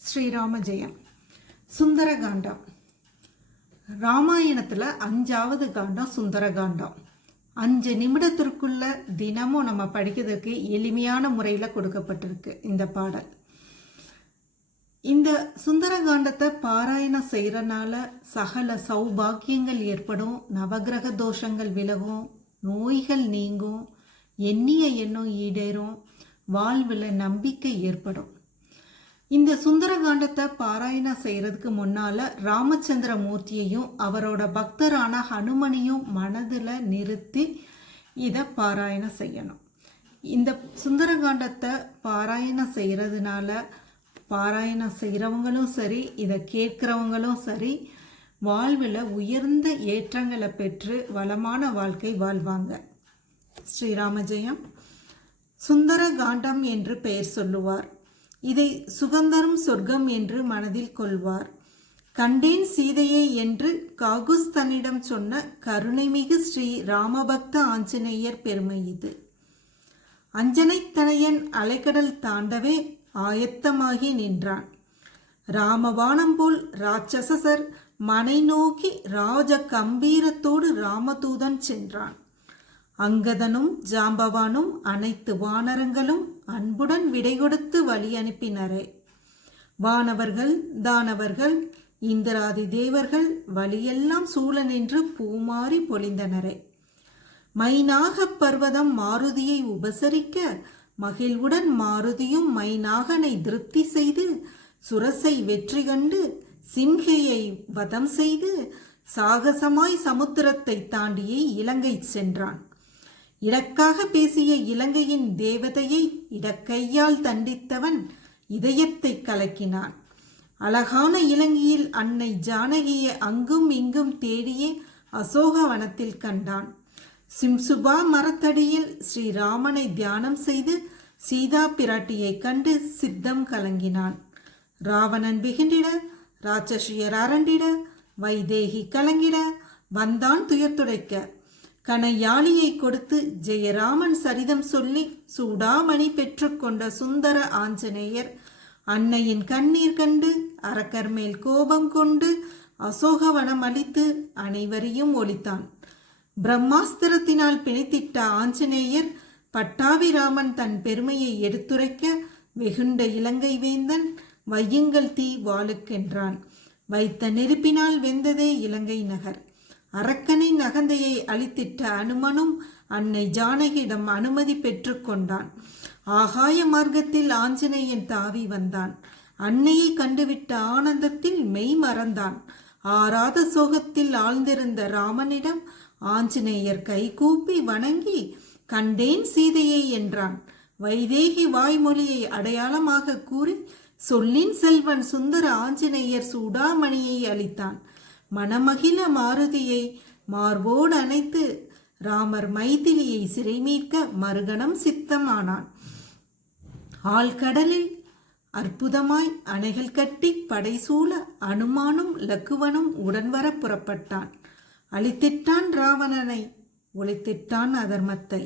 ஸ்ரீராம ஜெயம். சுந்தரகாண்டம் ராமாயணத்தில் 5வது காண்டம் சுந்தரகாண்டம். 5 நிமிடத்திற்குள்ள தினமும் நம்ம படிக்கிறதுக்கு எளிமையான முறையில் கொடுக்கப்பட்டிருக்கு இந்த பாடல். இந்த சுந்தரகாண்டத்தை பாராயணம் செய்கிறனால சகல சௌபாக்கியங்கள் ஏற்படும், நவகிரக தோஷங்கள் விலகும், நோய்கள் நீங்கும், எண்ணிய எண்ணம் ஈடேறும், வாழ்வில் நம்பிக்கை ஏற்படும். இந்த சுந்தரகாண்டத்தை பாராயணம் செய்கிறதுக்கு முன்னால் ராமச்சந்திர மூர்த்தியையும் அவரோட பக்தரான ஹனுமனையும் மனதில் நிறுத்தி இதை பாராயணம் செய்யணும். இந்த சுந்தரகாண்டத்தை பாராயணம் செய்கிறதுனால பாராயணம் செய்கிறவங்களும் சரி, இதை கேட்குறவங்களும் சரி, வாழ்வில் உயர்ந்த ஏற்றங்களை பெற்று வளமான வாழ்க்கை வாழ்வாங்க. ஸ்ரீராமஜெயம். சுந்தரகாண்டம் என்று பெயர் சொல்லுவார். இதை சுகந்தரும் சொர்க்கம் என்று மனதில் கொள்வார். கண்டேன் சீதையை என்று காகுஸ் தன்னிடம் சொன்ன கருணைமிகு ஸ்ரீ ராமபக்த ஆஞ்சநேயர் பெருமை இது. அஞ்சனைத்தனையன் அலைக்கடல் தாண்டவே ஆயத்தமாகி நின்றான். ராமபாணம் போல் ராட்சசர் மனை நோக்கி ராஜ கம்பீரத்தோடு ராமதூதன் சென்றான். அங்கதனும் ஜாம்பவானும் அனைத்து வானரங்களும் அன்புடன் விடை கொடுத்து வழி அனுப்பினரே. வானவர்கள், தானவர்கள், இந்திராதி தேவர்கள் வழியெல்லாம் சூழ நின்று பூமாறி பொழிந்தனரே. மைனாக பர்வதம் மாருதியை உபசரிக்க மகிழ்வுடன் மாருதியும் மைனாகனை திருப்தி செய்து சுரசை வெற்றி கண்டு சிம்ஹையை வதம் செய்து சாகசமாய் சமுத்திரத்தை தாண்டியே இலங்கை சென்றான். இடக்காக பேசிய இலங்கையின் தேவதையை இடக்கையால் தண்டித்தவன் இதயத்தை கலக்கினான். அழகான இலங்கையில் அன்னை ஜானகியை அங்கும் இங்கும் தேடியே அசோகவனத்தில் கண்டான். சிம்சுபா மரத்தடியில் ஸ்ரீராமனை தியானம் செய்து சீதா பிராட்டியை கண்டு சித்தம் கலங்கினான். ராவணன் வெகுண்டிட, ராட்சசியர் அரண்டிட, வைதேகி கலங்கிட வந்தான் துயர்த்துடைக்க. கணையாளியை கொடுத்து ஜெயராமன் சரிதம் சொல்லி சூடாமணி பெற்றுக்கொண்ட சுந்தர ஆஞ்சநேயர் அன்னையின் கண்ணீர் கண்டு அரக்கர் மேல் கோபம் கொண்டு அசோகவனம் அளித்து அனைவரையும் ஒழித்தான். பிரம்மாஸ்திரத்தினால் பிணைத்திட்ட ஆஞ்சநேயர் பட்டாபிராமன் தன் பெருமையை எடுத்துரைக்க வெகுண்ட இலங்கை வேந்தன் வையுங்கள் தீ வாளுக்கென்றான். வைத்த நெருப்பினால் வெந்ததே இலங்கை நகர். அரக்கனின் அகந்தையை அழித்திட்ட அனுமனும் அன்னை ஜானகியிடம் அனுமதி பெற்று கொண்டான். ஆகாய மார்க்கத்தில் ஆஞ்சநேயன் தாவி வந்தான். அன்னையை கண்டுவிட்ட ஆனந்தத்தில் மெய் மறந்தான். ஆறாத சோகத்தில் ஆழ்ந்திருந்த ராமனிடம் ஆஞ்சநேயர் கைகூப்பி வணங்கி கண்டேன் சீதையை என்றான். வைதேகி வாய்மொழியை அடையாளமாக கூறி சொல்லின் செல்வன் சுந்தர ஆஞ்சநேயர் சூடாமணியை அளித்தான். மனமகிழ மாருதியை மார்போடு அணைத்து ராமர் மைதிலியை சிறை மீட்க மறுகணம் சித்தமானான். ஆழ்கடலில் அற்புதமாய் அணைகள் கட்டி படைசூழ அனுமானும் லக்குவனும் உடன்வர புறப்பட்டான். அழித்திட்டான் ராவணனை, ஒளித்திட்டான் அதர்மத்தை.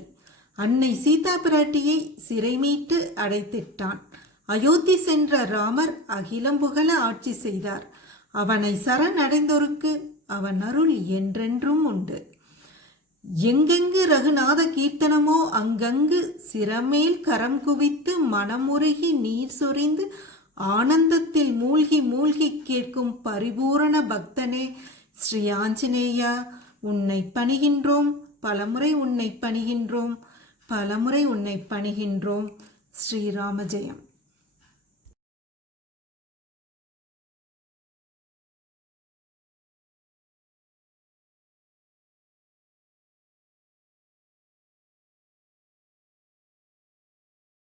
அன்னை சீதா பிராட்டியை சிறை மீட்டு அடைத்திட்டான். அயோத்தி சென்ற ராமர் அகிலம் புகழ ஆட்சி செய்தார். அவனை சரணடைந்தோருக்கு அவன் அருள் என்றென்றும் உண்டு. எங்கெங்கு ரகுநாத கீர்த்தனமோ அங்கங்கு சிரமேல் கரம் குவித்து மனமுருகி நீர் சொரிந்து ஆனந்தத்தில் மூழ்கி மூழ்கி கேட்கும் பரிபூரண பக்தனே ஸ்ரீ ஆஞ்சநேயா, உன்னை பணிகின்றோம், பலமுறை உன்னை பணிகின்றோம், பலமுறை உன்னை பணிகின்றோம். ஸ்ரீராம ஜெயம்.